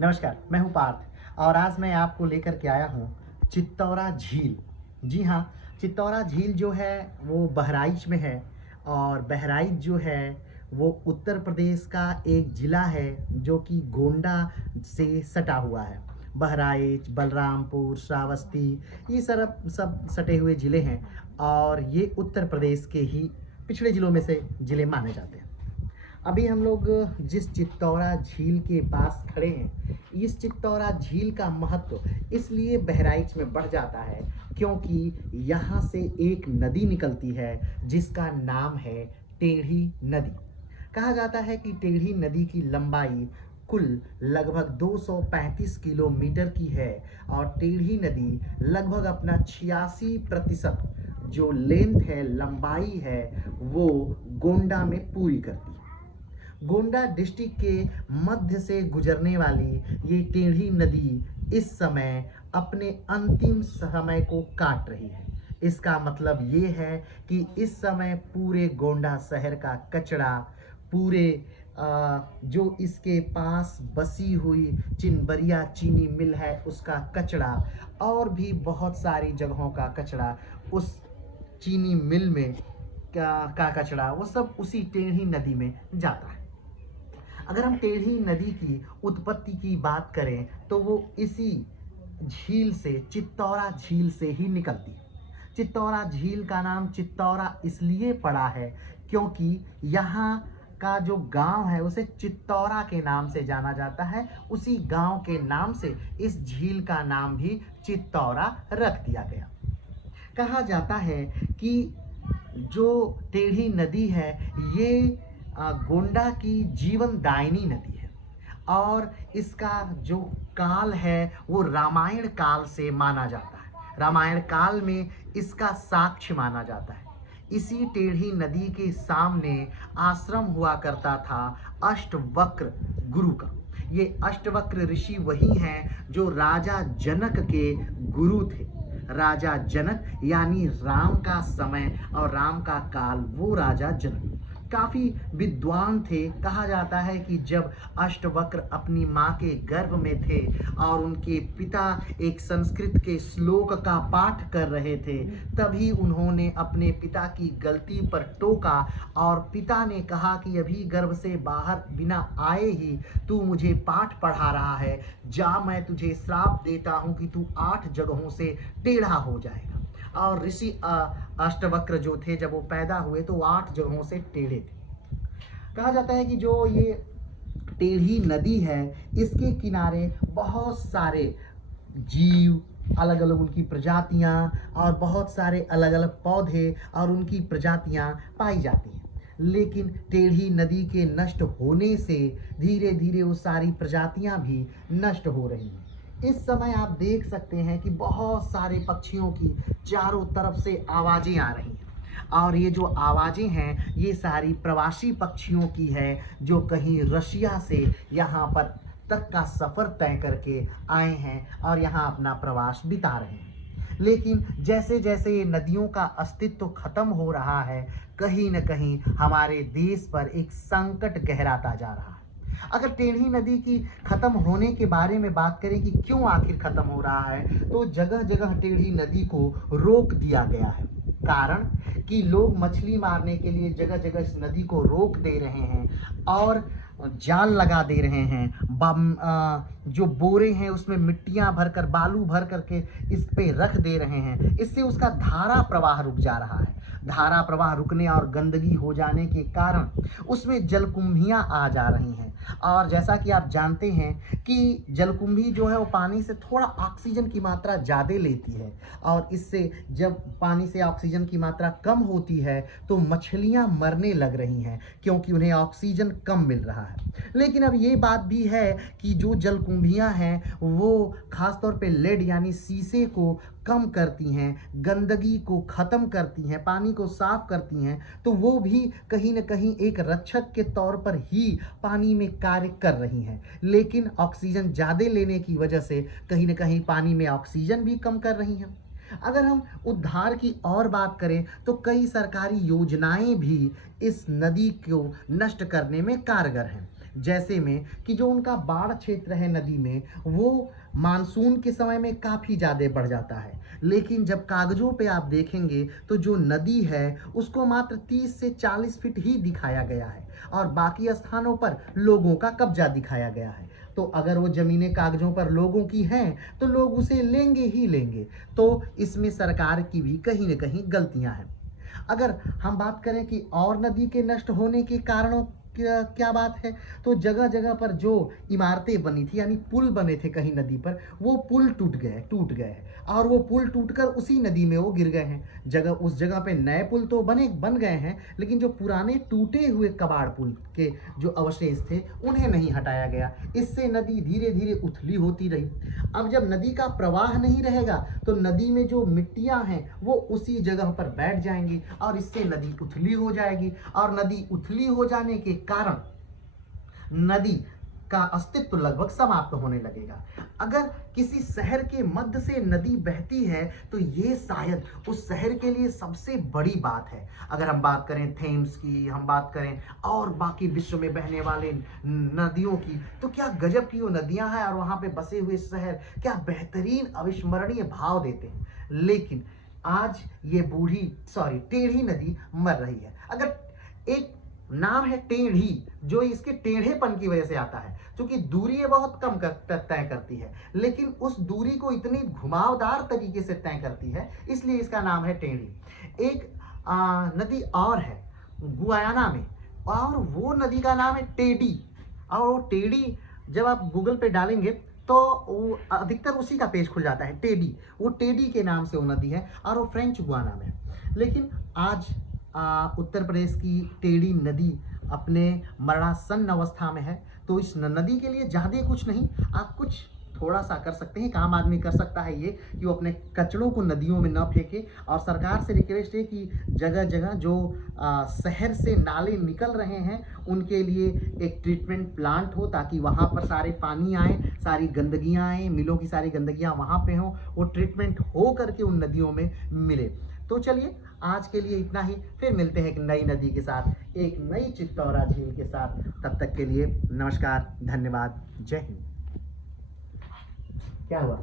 नमस्कार, मैं हूँ पार्थ और आज मैं आपको लेकर के आया हूँ चित्तौरा झील। जी हाँ, चित्तौरा झील जो है वो बहराइच में है और बहराइच जो है वो उत्तर प्रदेश का एक ज़िला है जो कि गोंडा से सटा हुआ है। बहराइच, बलरामपुर, श्रावस्ती ये सब सटे हुए ज़िले हैं और ये उत्तर प्रदेश के ही पिछड़े ज़िलों में से ज़िले माने जाते हैं। अभी हम लोग जिस चित्तौरा झील के पास खड़े हैं, इस चित्तौरा झील का महत्व इसलिए बहराइच में बढ़ जाता है क्योंकि यहाँ से एक नदी निकलती है जिसका नाम है टेढ़ी नदी। कहा जाता है कि टेढ़ी नदी की लंबाई कुल लगभग 235 किलोमीटर की है और टेढ़ी नदी लगभग अपना 86% जो लेंथ है, लंबाई है, वो गोंडा में पूरी करती है। गोंडा डिस्ट्रिक्ट के मध्य से गुजरने वाली ये टेढ़ी नदी इस समय अपने अंतिम समय को काट रही है। इसका मतलब ये है कि इस समय पूरे गोंडा शहर का कचरा, पूरे जो इसके पास बसी हुई चिनबरिया चीनी मिल है उसका कचरा और भी बहुत सारी जगहों का कचरा, उस चीनी मिल में का कचरा वो सब उसी टेढ़ी नदी में जाता है। अगर हम टेढ़ी नदी की उत्पत्ति की बात करें तो वो इसी झील से, चित्तौरा झील से ही निकलती है। चित्तौरा झील का नाम चित्तौरा इसलिए पड़ा है क्योंकि यहाँ का जो गांव है उसे चित्तौरा के नाम से जाना जाता है। उसी गांव के नाम से इस झील का नाम भी चित्तौरा रख दिया गया। कहा जाता है कि जो टेढ़ी नदी है ये गोंडा की जीवनदायिनी नदी है और इसका जो काल है वो रामायण काल से माना जाता है। रामायण काल में इसका साक्ष्य माना जाता है। इसी टेढ़ी नदी के सामने आश्रम हुआ करता था अष्टवक्र गुरु का। ये अष्टवक्र ऋषि वही हैं जो राजा जनक के गुरु थे। राजा जनक यानी राम का समय और राम का काल, वो राजा जनक काफ़ी विद्वान थे। कहा जाता है कि जब अष्टवक्र अपनी माँ के गर्भ में थे और उनके पिता एक संस्कृत के श्लोक का पाठ कर रहे थे, तभी उन्होंने अपने पिता की गलती पर टोका और पिता ने कहा कि अभी गर्भ से बाहर बिना आए ही तू मुझे पाठ पढ़ा रहा है, जा मैं तुझे श्राप देता हूँ कि तू 8 जगहों से टेढ़ा हो जाएगा। और ऋषि अष्टवक्र जो थे जब वो पैदा हुए तो 8 जगहों से टेढ़े थे। कहा जाता है कि जो ये टेढ़ी नदी है इसके किनारे बहुत सारे जीव, अलग अलग उनकी प्रजातियां और बहुत सारे अलग अलग पौधे और उनकी प्रजातियां पाई जाती हैं। लेकिन टेढ़ी नदी के नष्ट होने से धीरे धीरे वो सारी प्रजातियां भी नष्ट हो रही हैं। इस समय आप देख सकते हैं कि बहुत सारे पक्षियों की चारों तरफ से आवाज़ें आ रही हैं और ये जो आवाज़ें हैं ये सारी प्रवासी पक्षियों की है जो कहीं रशिया से यहाँ पर तक का सफ़र तय करके आए हैं और यहाँ अपना प्रवास बिता रहे हैं। लेकिन जैसे जैसे ये नदियों का अस्तित्व खत्म हो रहा है, कहीं न कहीं हमारे देश पर एक संकट गहराता जा रहा है। अगर टेढ़ी नदी की खत्म होने के बारे में बात करें कि क्यों आखिर खत्म हो रहा है, तो जगह जगह टेढ़ी नदी को रोक दिया गया है। कारण कि लोग मछली मारने के लिए जगह जगह इस नदी को रोक दे रहे हैं और जाल लगा दे रहे हैं। जो बोरे हैं उसमें मिट्टियां भरकर, बालू भर करके इस पे रख दे रहे हैं। इससे उसका धारा प्रवाह रुक जा रहा है। धारा प्रवाह रुकने और गंदगी हो जाने के कारण उसमें जलकुंभियां आ जा रही हैं और जैसा कि आप जानते हैं कि जलकुंभी जो है वो पानी से थोड़ा ऑक्सीजन की मात्रा ज़्यादा लेती है और इससे जब पानी से ऑक्सीजन की मात्रा कम होती है तो मछलियां मरने लग रही हैं क्योंकि उन्हें ऑक्सीजन कम मिल रहा है। लेकिन अब ये बात भी है कि जो जलकुंभियां हैं वो खासतौर पे लेड यानी शीशे को कम करती हैं, गंदगी को ख़त्म करती हैं, पानी को साफ करती हैं, तो वो भी कहीं न कहीं एक रक्षक के तौर पर ही पानी में कार्य कर रही हैं। लेकिन ऑक्सीजन ज़्यादा लेने की वजह से कहीं न कहीं पानी में ऑक्सीजन भी कम कर रही हैं। अगर हम उद्धार की और बात करें तो कई सरकारी योजनाएं भी इस नदी को नष्ट करने में कारगर हैं। जैसे में कि जो उनका बाढ़ क्षेत्र है नदी में, वो मानसून के समय में काफ़ी ज़्यादा बढ़ जाता है। लेकिन जब कागज़ों पे आप देखेंगे तो जो नदी है उसको मात्र 30 से 40 फीट ही दिखाया गया है और बाकी स्थानों पर लोगों का कब्जा दिखाया गया है। तो अगर वो ज़मीनें कागज़ों पर लोगों की हैं तो लोग उसे लेंगे ही लेंगे। तो इसमें सरकार की भी कहीं न कहीं गलतियाँ हैं। अगर हम बात करें कि और नदी के नष्ट होने के कारणों क्या क्या बात है, तो जगह जगह पर जो इमारतें बनी थी यानी पुल बने थे कहीं नदी पर, वो पुल टूट गए हैं और वो पुल टूटकर उसी नदी में वो गिर गए हैं। उस जगह पे नए पुल तो बन गए हैं, लेकिन जो पुराने टूटे हुए कबाड़ पुल के जो अवशेष थे उन्हें नहीं हटाया गया। इससे नदी धीरे धीरे उथली होती रही। अब जब नदी का प्रवाह नहीं रहेगा तो नदी में जो मिट्टियां हैं वो उसी जगह पर बैठ जाएंगी और इससे नदी उथली हो जाएगी और नदी उथली हो जाने के कारण नदी का अस्तित्व लगभग समाप्त होने लगेगा। अगर किसी शहर के मध्य से नदी बहती है तो ये शायद उस शहर के लिए सबसे बड़ी बात है। अगर हम बात करें थेम्स की, हम बात करें और बाकी विश्व में बहने वाले नदियों की, तो क्या गजब की वो नदियां हैं और वहाँ पे बसे हुए शहर क्या बेहतरीन अविस्मरणीय भाव देते हैं। लेकिन आज ये टेढ़ी नदी मर रही है। अगर एक नाम है टेढ़ी, जो इसके टेढ़ेपन की वजह से आता है, क्योंकि दूरी ये बहुत कम तय करती है, लेकिन उस दूरी को इतनी घुमावदार तरीके से तय करती है, इसलिए इसका नाम है टेढ़ी। एक नदी और है गुयाना में, और वो नदी का नाम है टेडी। और वो टेडी जब आप गूगल पे डालेंगे तो वो अधिकतर उसी का पेज खुल जाता है, टेडी। वो टेडी के नाम से वो नदी है और वो फ्रेंच गुयाना में। लेकिन आज उत्तर प्रदेश की टेढ़ी नदी अपने मरणासन्न अवस्था में है। तो इस नदी के लिए ज़्यादा कुछ नहीं, आप कुछ थोड़ा सा कर सकते हैं। एक आम आदमी कर सकता है ये कि वो अपने कचड़ों को नदियों में न फेंके। और सरकार से रिक्वेस्ट है कि जगह जगह जो शहर से नाले निकल रहे हैं उनके लिए एक ट्रीटमेंट प्लांट हो, ताकि वहाँ पर सारे पानी आए, सारी गंदगियाँ आए, मिलों की सारी गंदगियाँ वहाँ पे हों, वो ट्रीटमेंट हो करके उन नदियों में मिले। तो चलिए आज के लिए इतना ही, फिर मिलते हैं एक नई नदी के साथ, एक नई चित्तौरा झील के साथ। तब तक के लिए नमस्कार, धन्यवाद, जय हिंद। क्या हुआ?